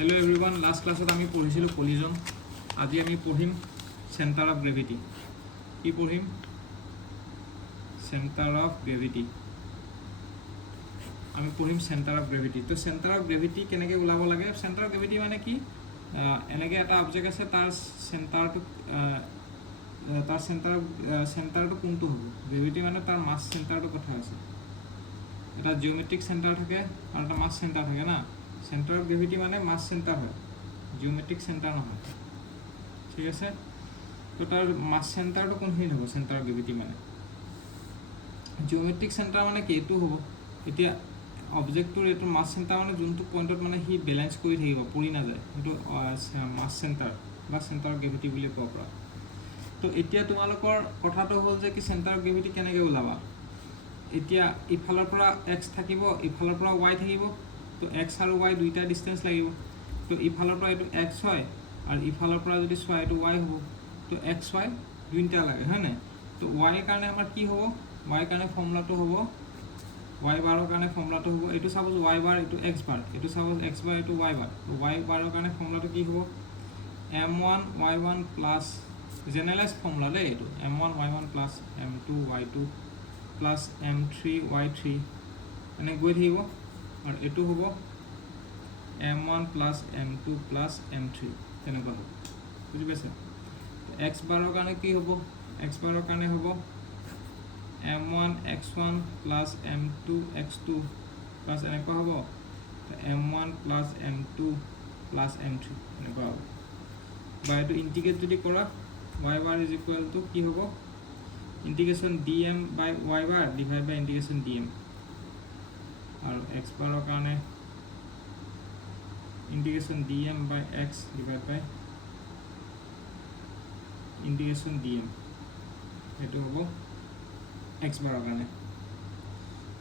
Hello everyone, last class আমি পঢ়িছিলো collision. আজি আমি পঢ়িম center of gravity. কি পঢ়িম? Center of gravity. আমি পঢ়িম center of gravity. তো center of gravity কেনেকৈ ওলাব লাগে? Center of gravity মানে কি? এনেকৈ এটা অবজেক্ট আছে তাৰ চেণ্টাৰটো কোনটো হ'ব? গ্ৰেভিটি মানে তাৰ মাছ চেণ্টাৰটো কথা আছে. এটা জিওমেট্ৰিক চেণ্টাৰ থাকে আৰু এটা মাছ চেণ্টাৰ থাকে না. চেণ্টাৰ অফ গ্ৰেভিটি মানে মাছ চেণ্টাৰ হয়, জিওমেট্ৰিক চেণ্টাৰ নহয়. ঠিক আছে, তো তাৰ মাছ চেণ্টাৰটো কোনখিনিত হ'ব? চেণ্টাৰ অফ গ্ৰেভিটি মানে জিওমেট্ৰিক চেণ্টাৰ মানে কি এইটো হ'ব. এতিয়া অবজেক্টটোৰ এইটো মাছ চেণ্টাৰ মানে যোনটো পইণ্টত মানে সি বেলেঞ্চ কৰি থাকিব, পৰি নাযায়, সেইটো মাছ চেণ্টাৰ বা চেণ্টাৰ অফ গ্ৰেভিটি বুলি ক'ব পৰা. তো এতিয়া তোমালোকৰ কথাটো হ'ল যে কি চেণ্টাৰ অফ গ্ৰেভিটি কেনেকৈ ওলাবা? এতিয়া ইফালৰ পৰা এক্স থাকিব, ইফালৰ পৰা ৱাই থাকিব. তো এক্স আৰু ৱাই দুইটা ডিষ্টেঞ্চ লাগিব. তো ইফালৰ পৰা এইটো এক্স হয় আৰু ইফালৰ পৰা যদি চোৱা এইটো ৱাই হ'ব. তো এক্স ৱাই দুইটা লাগে, হয় নাই? তো ৱাইৰ কাৰণে আমাৰ কি হ'ব? ৱাইৰ কাৰণে ফৰ্মুলাটো হ'ব, ৱাই বাৰৰ কাৰণে ফৰ্মুলাটো হ'ব, এইটো চাপ'জ ৱাই বাৰ, এইটো এক্স বাৰ, এইটো চাপ'জ এক্স বাৰ, এইটো ৱাই বাৰ. তো ৱাই বাৰৰ কাৰণে ফৰ্মুলাটো কি হ'ব? m1 y1 plus generalise formula দেই এইটো, m1 y1 plus m2 y2 plus m3 y3 এনে গৈ থাকিব. আৰু এইটো হ'ব m1 plus m2 plus m3 তেনেকুৱা হ'ব. বুজি পাইছে? এক্স বাৰৰ কাৰণে কি হ'ব? এক্স বাৰৰ কাৰণে হ'ব m1 x1 plus m2 x2 plus এনেকুৱা হ'ব m1 plus m2 plus m3 এনেকুৱা হ'ব. বা এইটো ইণ্টিগ্ৰেট যদি কৰা y bar is equal to কি হ'ব? ইণ্টিগ্ৰেশ্যন dm বাই y বাৰ ডিভাইড বাই ইণ্টিগ্ৰেশ্যন dm. আৰু এক্স বাৰৰ কাৰণে ইণ্টিগ্ৰেশ্যন dm বাই x ডিভাইড বাই ইণ্টিগ্ৰেশ্যন dm. এইটো হ'ব এক্স বাৰৰ কাৰণে.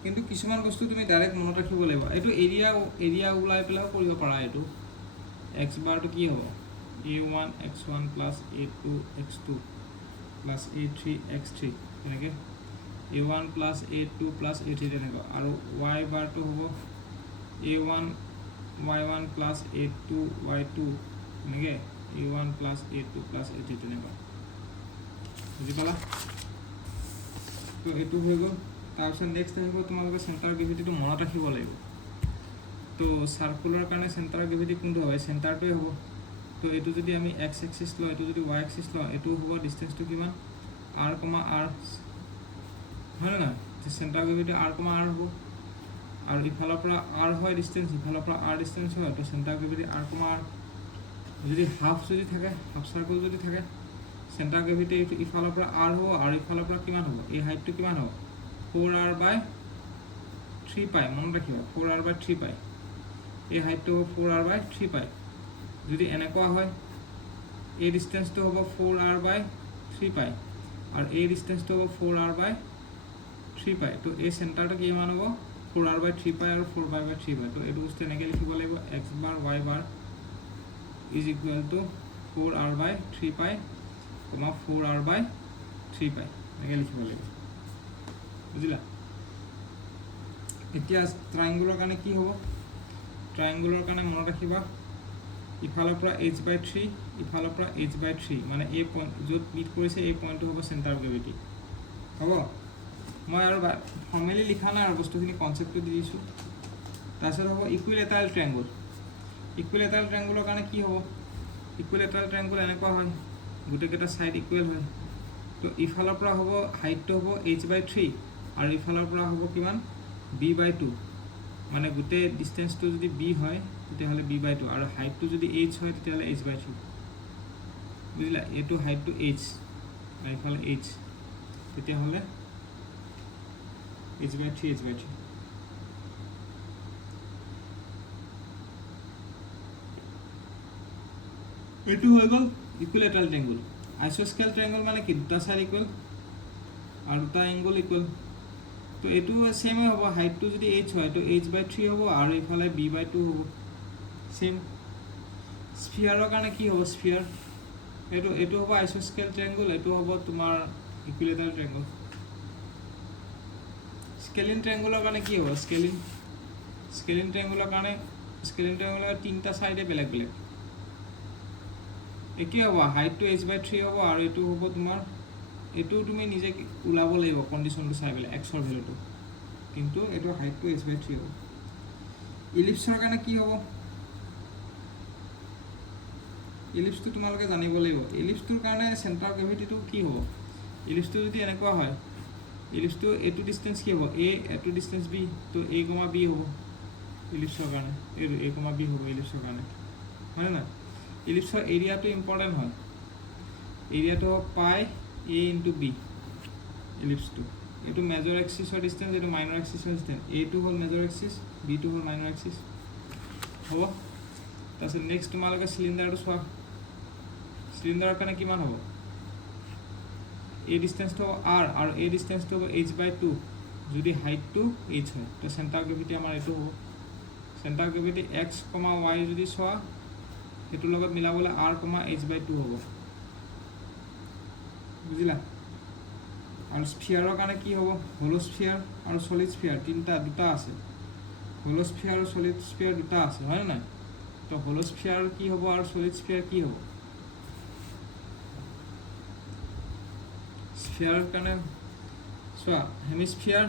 কিন্তু কিছুমান বস্তু তুমি ডাইৰেক্ট মনত ৰাখিব লাগিব. এইটো এৰিয়া ওলাই পেলাইও কৰিব পাৰা. এইটো এক্স বাৰটো কি হ'ব? a1 x1 plus a2 x2 plus a3 x3 তেনেকৈ a1 plus a2 plus a3 তেনেকুৱা. আৰু y বাৰটো হ'ব a1 y1 plus a2 y2 এনেকৈ a1 plus a2 plus a3 তেনেকুৱা. বুজি পালা? তো এইটো হৈ গ'ল. তাৰপিছত নেক্সট আহিব তোমালোকে চেণ্টাৰ গ্ৰেভিটিটো মনত ৰাখিব লাগিব. তো চাৰ্কুলাৰ কাৰণে চেণ্টাৰ গ্ৰেভিটি কোনটো হয়? চেণ্টাৰটোৱে হ'ব. তো এইটো যদি আমি এক্স এক্সিছ লওঁ, এইটো যদি ৱাই এক্সিছ লওঁ, এইটো হ'ব ডিষ্টেঞ্চটো কিমান? r, r হয় নে নহয়? চেণ্টাৰ গ্ৰেভিটি r, r হ'ব. আৰু ইফালৰ পৰা r হয় ডিষ্টেঞ্চ, ইফালৰ পৰা r ডিষ্টেঞ্চ হয়. তো চেণ্টাৰ গ্ৰেভিটি r, r. যদি হাফ যদি থাকে, হাফ চাৰ্কুল যদি থাকে, চেণ্টাৰ গ্ৰেভিটি ইফালৰ পৰা r হ'ব আৰু ইফালৰ পৰা কিমান হ'ব? এই হাইটটো কিমান হ'ব? 4r বাই 3 পাই. মনত ৰাখিবা 4r বাই 3 পাই. এই হাইটটো হ'ব 4r বাই 3 পাই. যদি এনেকুৱা হয়, এই ডিষ্টেঞ্চটো হ'ব 4r বাই 3 পাই আৰু এই ডিষ্টেঞ্চটো হ'ব 4r বাই 3 পাই. তো এই চেণ্টাৰটো কিমান হ'ব? 4r বাই 3 পাই আৰু 4 বাই 3 পাই. তো এইটো বস্তু এনেকৈ লিখিব লাগিব, x bar Y bar is equal to 4r বাই 3 পাই, 4r বাই 3 পাই এনেকৈ লিখিব লাগিব. বুজিলা? এতিয়া ট্ৰাইংগুলৰ কাৰণে কি হ'ব? ট্ৰাইংগুলৰ কাৰণে মনত ৰাখিবা, ইফালৰ পৰা h বাই 3, ইফালৰ পৰা h বাই 3, মানে এই পইণ্ট য'ত মিট কৰিছে এই পইণ্টটো হ'ব চেণ্টাৰ অফ গ্ৰেভিটি. হ'ব? মই আৰু ফৰ্মেলি লিখা নাই আৰু বস্তুখিনি কনচেপ্টটো দি দিছোঁ. তাৰপিছত হ'ব ইকুইলেটাৰেল ট্ৰাইংগুল. ইকুইলেটাৰেল ট্ৰাইংগুলৰ কাৰণে কি হ'ব? ইকুইলেটাৰেল ট্ৰাইংগুল এনেকুৱা হয়, গোটেইকেইটা ছাইড ইকুৱেল হয়. তো ইফালৰ পৰা হ'ব হাইটটো হ'ব h বাই 3 আৰু ইফালৰ পৰা হ'ব কিমান? b বাই 2. মানে গোটেই ডিষ্টেঞ্চটো যদি b হয় তেতিয়াহ'লে b বাই 2 আৰু হাইটটো যদি h হয় তেতিয়াহ'লে h বাই 3. বুজিলা? এইটো হাইটটো h আৰু ইফালে h, তেতিয়াহ'লে h বাই 3, h বাই 3. এইটো হৈ গ'ল ইকুইলেটাৰেল ট্ৰাইংগুল. আইচোস্কেল ট্ৰাইংগুল মানে কি? দুটা ছাইড ইকুৱেল আৰু দুটা এংগল ইকুৱেল. তো এইটো ছেমে হ'ব, হাইটটো যদি h হয় তো h বাই 3 হ'ব আৰু ইফালে b বাই 2 হ'ব. ছেম. স্ফিয়াৰৰ কাৰণে কি হ'ব? স্ফিয়াৰ এইটো হ'ব আইচোস্কেল ট্ৰাইংগুল, এইটো হ'ব তোমাৰ ইকুইলেটাৰেল ট্ৰাইংগুল. স্কেলিন ট্ৰাইংগুলৰ কাৰণে কি হ'ব? স্কেলিন ট্ৰাইংগুলৰ কাৰণে স্কেলিং ট্ৰায়াঙ্গলৰ তিনিটা সাইডে বেলেগ বেলেগ একে হ'ব হাইটটো h/3 হ'ব আৰু এটো হ'ব তোমাৰ এটো তুমি নিজে উলাব লাগিব কন্ডিশনটো চাই পেলাই x ৰ ভ্যালুটো কিন্তু এটো হাইটটো h/3 হ'ব ইলিপছৰ কাৰণে কি হ'ব ইলিপছটো তোমালোকে জানিব লাগিব ইলিপছটোৰ কাৰণে সেন্টাৰ অফ গ্ৰেভিটিটো কি হ'ব ইলিপছটো যদি এনেকুৱা হয় ইলিপছটো এটো ডিসটেন্স কি হ'ব a এটো ডিসটেন্স b তো a, b হ'ব ইলিপছৰ কাৰণে a, b হ'ব ইলিপছৰ কাৰণে হয় না ইলিপছৰ এৰিয়াটো ইম্পৰ্টেন্ট হয় এৰিয়াটো পাই a into b ইলিপছটো এটো মেজৰ এক্সিছৰ ডিসটেন্স এটো মাইনৰ এক্সিছৰ ডিসটেন্স a টো হ'ল মেজৰ এক্সিছ b টো হ'ল মাইনৰ এক্সিছ হ'ব তাৰপিছত নেক্সট তোমালোকে সিলিন্ডাৰটো চোৱা সিলিন্ডাৰৰ কাৰণে কিমান হ'ব a ডিসটেন্সটো r আৰু a ডিসটেন্সটো হ'ব h/2 যদি হাইটটো h হয় তো সেন্টাৰ অফ গ্ৰেভিটি আমাৰ এটো হ'ব centre of gravity x, y যদি চোৱা এটো লগত মিলাবলে r, h/2 হ'ব বুজিলা আৰু স্ফিয়াৰৰ কাৰণে কি হ'ব হলো স্ফিয়াৰ আৰু সলিড স্ফিয়াৰ দুটা আছে হলো স্ফিয়াৰ আৰু সলিড স্ফিয়াৰ দুটা আছে হয় না তো হলো স্ফিয়াৰ কি হ'ব আৰু সলিড স্ফিয়াৰ কি হ'ব স্ফিয়াৰৰ কাৰণে চোৱা হেমিস্ফিয়াৰ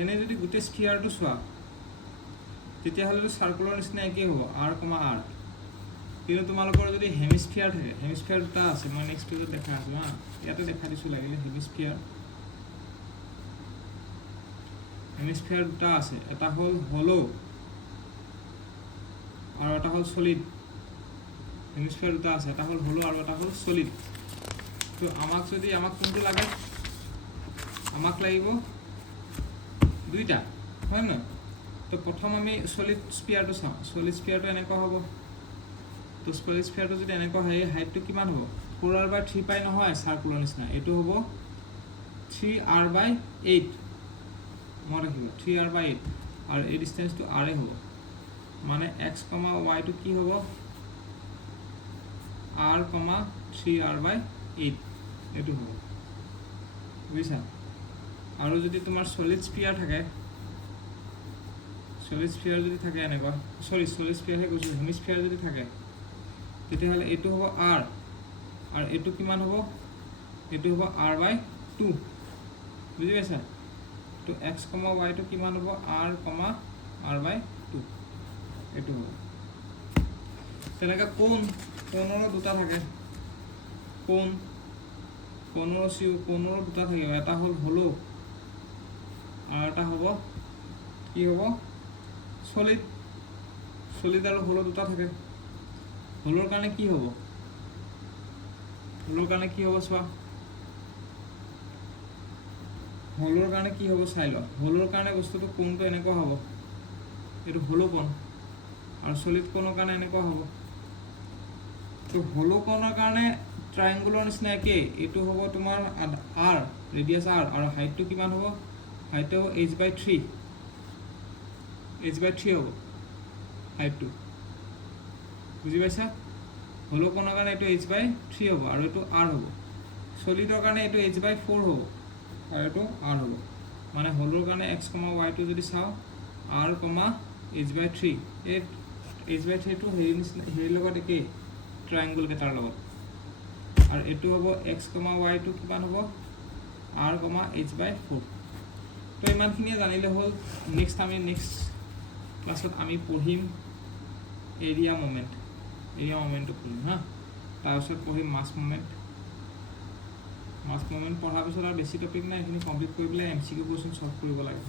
এনে যদি গোটে স্ফিয়াৰটো চোৱা তেতিয়া হলে সাৰ্কুলাৰ নিচিনা একেই হ'ব r, r কিন্তু তোমালোকৰ যদি হেমিস্ফিয়াৰ থাকে হেমিস্ফিয়াৰ দুটা আছে মই নেক্সট পেজত দেখা আছো হা ইয়াতে দেখা দিছো লাগিলে হেমিস্ফিয়াৰ দুটা আছে এটা হল হলো আৰু এটা হল সলিড হেমিস্ফিয়াৰ দুটা আছে এটা হল হলো আৰু এটা হল সলিড তো আমাক কোনটো লাগে আমাক লাগিব দুইটা হয় না তো প্ৰথম আমি সলিড স্ফিয়াৰটো চাওঁ সলিড স্ফিয়াৰটো এনেকুৱা হ'ব তো সলিড স্ফিয়াৰটো যদি এনেকুৱা হয় হাইটটো কিমান হ'ব 4r/3 পাই নহয় সাৰ্কুলাৰ নিচিনা এটো হ'ব 3r/8 মই ৰাখিব 3r/8 আৰু এই ডিসটেন্সটো r এ হ'ব মানে x, y টো কি হ'ব r, 3r/8 এটো হ'ব বুজিছা আৰু যদি তোমাৰ সলিড স্ফিয়াৰ থাকে সলিড স্ফিয়াৰ যদি থাকে এনেকুৱা সলিড স্ফিয়াৰ হে কৈছো হেমিস্ফিয়াৰ যদি থাকে তেতিয়া হলে এটো হ'ব r আৰু এটো কিমান হ'ব এটো হ'ব r/2 বুজি পাইছা তো x, y টো কিমান হ'ব r, r/2 এটো হ'ব তেনেকা কোণৰ দুটা থাকে কোণৰ দুটা থাকিব এটা হ'ল হলো আৰু এটা হ'ব কি হ'ব সলিড আৰু হলো দুটা থাকে হলোৰ কাৰণে কি হ'ব চোৱা হলোৰ কাৰণে কি হ'ব চাই ল হলোৰ কাৰণে বস্তুটো কোণটো এনেকুৱা হ'ব এটো হলো কোণ আৰু সলিড কোণৰ কাৰণে এনেকুৱা হ'ব তো হলো কোণৰ কাৰণে ট্ৰায়াঙ্গুলৰ নিচিনা একে এটো হ'ব তোমাৰ r ৰেডিয়াস r আৰু হাইটটো কিমান হ'ব হাইটটো h/3 হ'ব হাইটটো বুজি পাইছা হলো কোণৰ কাৰণে এটো h/3 হ'ব আৰু এটো r হ'ব সলিডৰ কাৰণে এটো h/4 হ'ব আৰু এটো r হ'ব মানে হলোৰ কাৰণে x, y টো যদি চাও r, h/3 এই h/3 টো হেৰি লগত একে ট্ৰায়াঙ্গল কেটাৰ লগত আৰু এটো হ'ব x, y টো কিমান হ'ব r, h/4 তো ইমানখিনিয়ে জানিলে হ'ল নেক্সট ক্লাছত আমি পঢ়িম এৰিয়া মোমেন্ট পঢ়িম হা তাৰপিছত পঢ়িম মাছ মোমেন্ট পঢ়াৰ পিছত আৰু বেছি টপিক নাই এখিনি কমপ্লিট কৰি পেলাই MCQ কোৱেশ্চন সলভ কৰিব লাগে